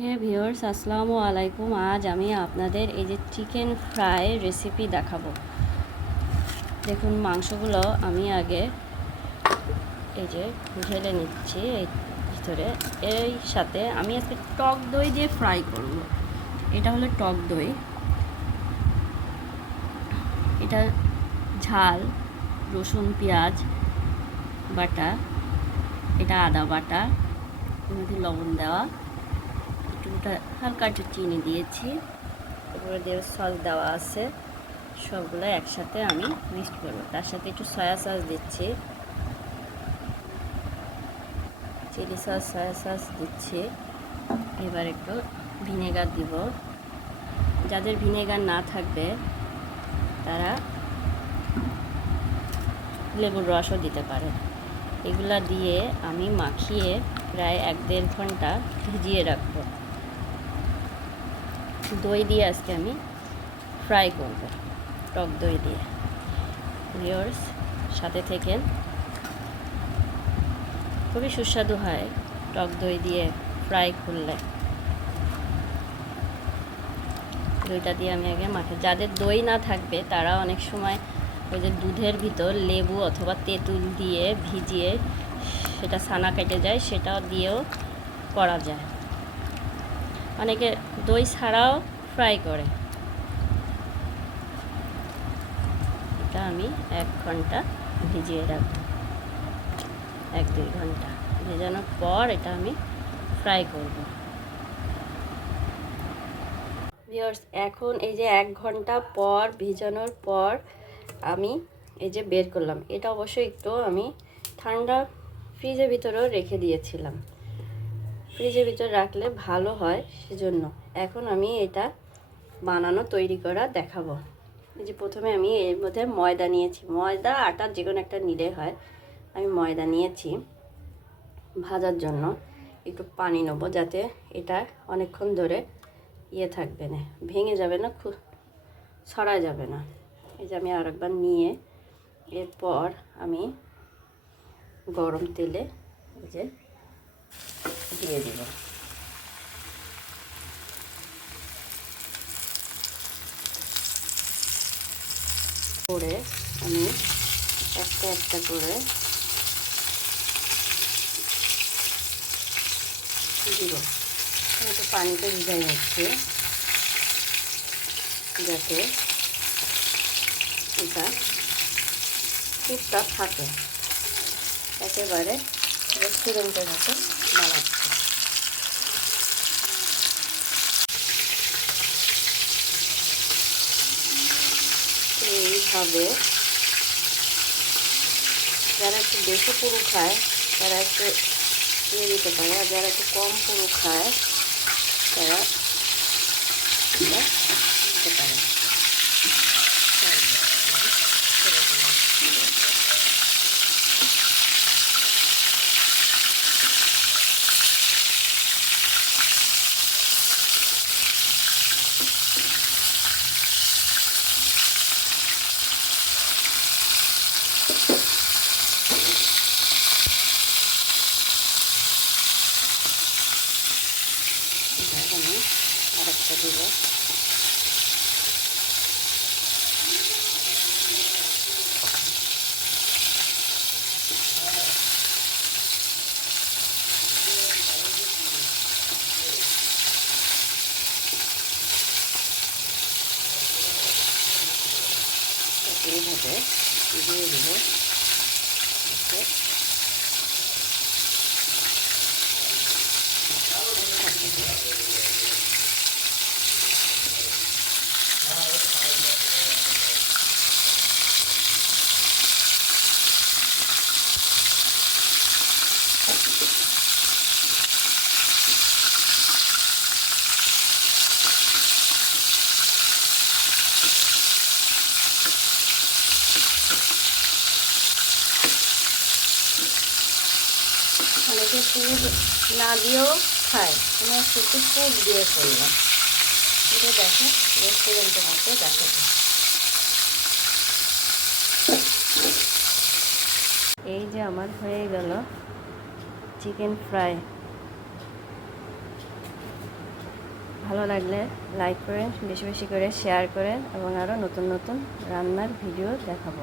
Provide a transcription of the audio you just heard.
হ্যাঁ ভিউয়ার্স, আসসালামু আলাইকুম। আজ আমি আপনাদের এই যে চিকেন ফ্রাই রেসিপি দেখাবো। দেখুন, মাংসগুলো আমি আগে এই যে ঢেলে নিচ্ছি এই ভিতরে। এই সাথে আমি আজকে টক দই দিয়ে ফ্রাই করব। এটা হলো টক দই। এটা ঝাল, রসুন, পেঁয়াজ, বাটা, এটা আদা বাটা লবণ দেওয়া। হালকা একটু চিনি দিয়েছি। তারপরে দিয়ে সস দেওয়া আছে, সবগুলো একসাথে আমি মিক্সড করব। তার সাথে একটু সয়া সস দিচ্ছি। চিলি সস, সয়া সস দিচ্ছি। এবার একটু ভিনেগার দিব। যাদের ভিনেগার না থাকবে, তারা লেবুর রসও দিতে পারে। এগুলা দিয়ে আমি মাখিয়ে প্রায় এক দেড় ঘণ্টা ভিজিয়ে রাখব। দই দিয়ে আজকে আমি ফ্রাই করব। টক দই দিয়ে। ভিওর্স সাথে থেকেন খুবই সুস্বাদু হয় টক দই দিয়ে ফ্রাই করলে। দইটা দিয়ে আমি আগে মাখি। যাদের দই না থাকবে, তারা অনেক সময় ওই যে দুধের ভিতর লেবু অথবা তেঁতুল দিয়ে ভিজিয়ে সেটা ছানা কেটে যায় সেটাও দিয়েও করা যায়। অনেকে দই ছাড়াও ফ্রাই করে। এটা আমি এক ঘণ্টা ভিজিয়ে রাখব। এক, দুই ঘণ্টা ভেজানোর পর এটা আমি ফ্রাই করব। ভিওর্স এখন এই যে এক ঘণ্টা পর ভিজানোর পর আমি এই যে বের করলাম, এটা অবশ্যই একটু আমি ঠান্ডা ফ্রিজের ভিতরেও রেখে দিয়েছিলাম। ফ্রিজের ভিতরে রাখলে ভালো হয় সেজন্য। এখন আমি এটা বানানো তৈরি করা দেখাবো। এই যে প্রথমে আমি এর মধ্যে ময়দা নিয়েছি। ময়দা আটার যে কোনো একটা নিলে হয়। আমি ময়দা নিয়েছি ভাজার জন্য। একটু পানি নেব যাতে এটা অনেকক্ষণ ধরে ইয়ে থাকবে না। ভেঙে যাবে না, খুব ছড়া যাবে না। এই যে আমি আরেকবার নিয়ে এরপর আমি গরম তেলে এই যে দিয়ে দিব। করে আমি একটা একটা করে দিব। একটু পানিতে ভিজাই হচ্ছে। যাতে এটা টুকটা থাকে। একেবারে রেস্টুরেন্টের মতো বানাচ্ছে এইভাবে যারা একটু বেশি পুরু খায়, তারা একটু দিয়ে দিতে পারে। আর যারা একটু কম পুরু খায়, তারা এটা দিতে পারে এখানে আরেকটা দিব। এইভাবে দিয়ে দিব। অনেকে পুর না দিয়েও খায়। আমি একটু পুর দিয়ে করলাম। এটা দেখো রেস্টুরেন্টের মতো দেখা। যায় এই যে আমার হয়ে গেল চিকেন ফ্রাই ভালো লাগলে লাইক করেন, বেশি বেশি করে শেয়ার করেন এবং আরও নতুন নতুন রান্নার ভিডিও দেখাবো।